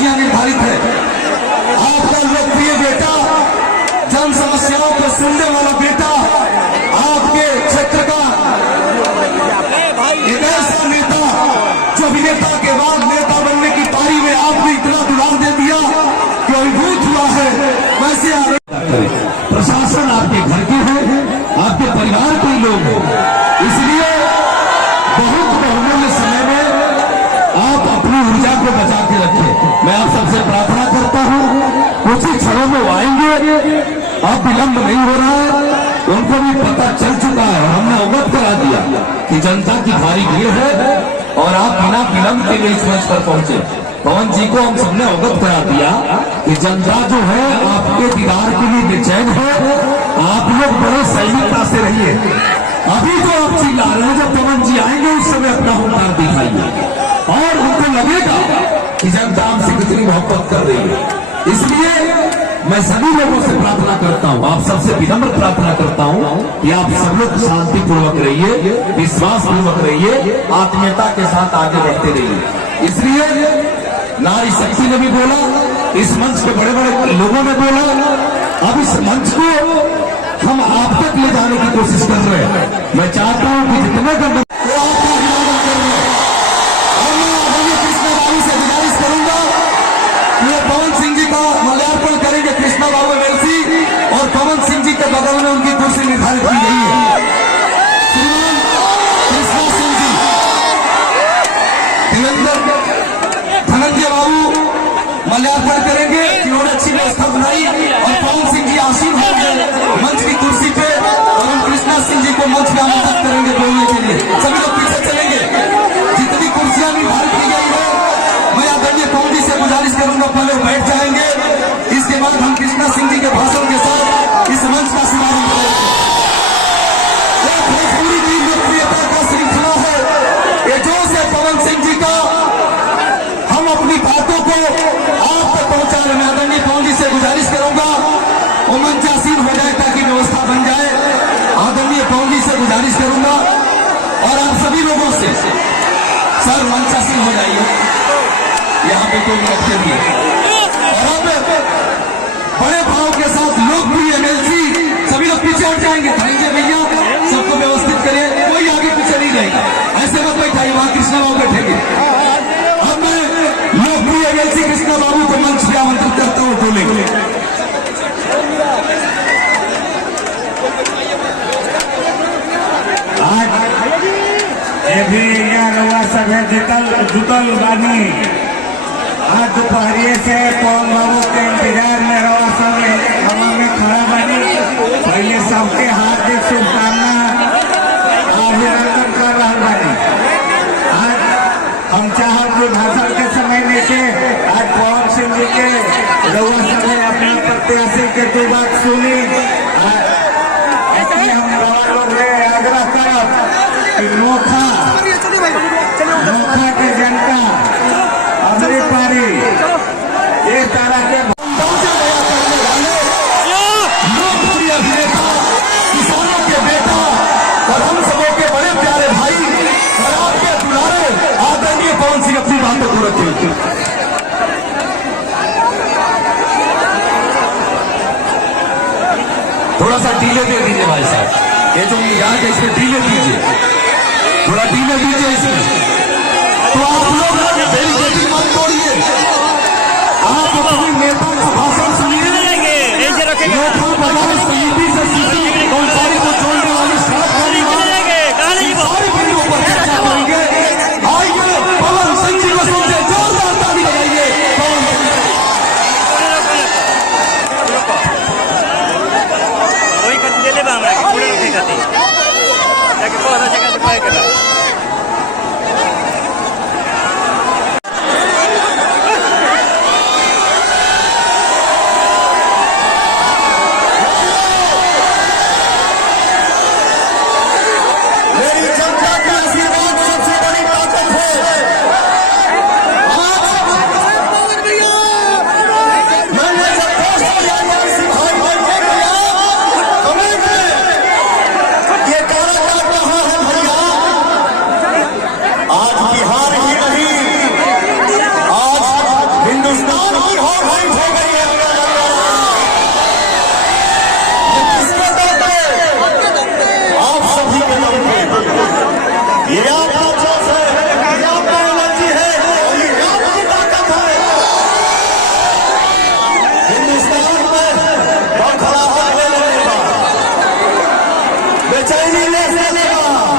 कुर्सियां निर्धारित है। आपका लोकप्रिय बेटा, जन समस्याओं को सुनने वाला बेटा, आपके क्षेत्र का एक ऐसा नेता जो अभिनेता के बाद नेता बनने की पारी में आपको इतना दुलार दे दिया कि अभिभूत हुआ है। वैसे प्रशासन आपके घर के है, आपके परिवार के लोग हैं, इसलिए बहुत बहुमूल्य समय में आप अपनी ऊर्जा को बचा के रखें। मैं आप सबसे प्रार्थना करता हूं, कुछ ही क्षणों में वो आएंगे, अब विलंब नहीं हो रहा है। उनको भी पता चल चुका है, हमने अवगत करा दिया कि जनता की भारी भीड़ है और आप बिना विलंब के लिए इस मंच पर पहुंचे। पवन जी को हम सबने अवगत करा दिया कि जनता जो है आपके दीदार के लिए बेचैन है। आप लोग बड़े संयमता से रहिए। अभी जो आप चिल्ला रहे हैं, जब पवन जी आएंगे उस समय अपना हुनर दिखाइए और उनको लगेगा कि जनता हमसे कितनी मोहब्बत कर रही है। इसलिए मैं सभी लोगों से प्रार्थना करता हूं, आप सबसे विनम्र प्रार्थना करता हूं कि आप सब लोग शांति पूर्वक रहिए, विश्वास पूर्वक रहिए, आत्मीयता के साथ आगे बढ़ते रहिए। इसलिए नारी शक्ति ने भी बोला, इस मंच के बड़े बड़े लोगों ने बोला, अब इस मंच को हम आप तक ले जाने की कोशिश कर रहे हैं। मैं चाहता हूं कि जितने गंभीर कृष्णा बाबू से गुजारिश करूंगा, ये पवन सिंह जी का माल्यार्पण करेंगे। कृष्णा बाबू एमएलसी और पवन सिंह जी के बगल में उनकी कुर्सी निर्धारित की गई है। कृष्णा सिंह जी, देवेंद्र धनंजय बाबू माल्यार्पण करेंगे, जिन्होंने अच्छी व्यवस्था बनाई, और पवन सिंह जी आसीन होंगे मंच की कुर्सी पे और हम कृष्णा सिंह जी को मंच में आमंत्रित करेंगे बोलने के लिए। सभी लोग पीछे चलेंगे। जितनी कुर्सियां निर्धारित की गई है, मैं आदरणीय पवन जी से गुजारिश करूंगा पहले बैठ जाएंगे, इसके बाद हम कृष्णा सिंह जी के भाषण के साथ इस मंच का शुभारंभ करेंगे। भोजपुरी की लोकप्रियता का श्रृंखला है, ये जोश है पवन सिंह जी का। हम अपनी बातों को आप तक पहुंचा रहे। मैं आदरणीय पवन जी से गुजारिश करूंगा वो मंच आसीन हो जाए ताकि व्यवस्था बन जाए। आदरणीय पवन जी से गुजारिश करूंगा और आप सभी लोगों से, सर मंच आसीन हो जाइए, यहाँ पे कोई रखते नहीं है। और अब बड़े भाव के साथ लोकप्रिय एमएलसी सभी लोग पीछे हट जाएंगे। धनंजय भैया सबको व्यवस्थित करिए, कोई आगे पीछे नहीं रहेगा, ऐसे मत बैठाइए, वहां कृष्णा बाबू बैठेंगे। अब मैं लोकप्रिय एमएलसी कृष्णा बाबू को मंच पे आमंत्रित करता हूँ, बोलेंगे। भी रउआ सब जुटल बानी। आज दोपहरिए से पवन बाबू के इंतजार में रउआ सब हवा में खड़ा बानी। पहले सबके हार्दिक शुभकामना अभिनंदन कर रहा बानी। आज हम चाहब कि भाषण के समय में से आज पवन सिंह जी के रउआ सब अपने प्रत्याशी के दो बात सुनी। इसलिए हम रउआ लोग आग्रह करब कि नोखा के जनता अगली पारी एक तरह के लोकप्रिय अभिनेता, किसानों के बेटा और हम सबों के बड़े प्यारे भाई और आपके दुलारे आदरणीय पवन सिंह अपनी बातों को रखें। थोड़ा सा डीले दे दीजिए भाई साहब, ये जो मिजाज है इसमें डीले दीजिए, थोड़ा डीले दीजिए इसमें। तो आप लोग बैरिकेडिंग मत तोड़िए, आप अपने नेता का भाषण सुनिए। लोकसभा बजाए समिति से सीधी कर्मचारी को जोड़ने वाली सड़क सारी बिंदुओं पर चर्चा करेंगे। आइए पवन सिंह जी को सुनते जोरदार ताली बजाइए। नहीं ले चलेगा।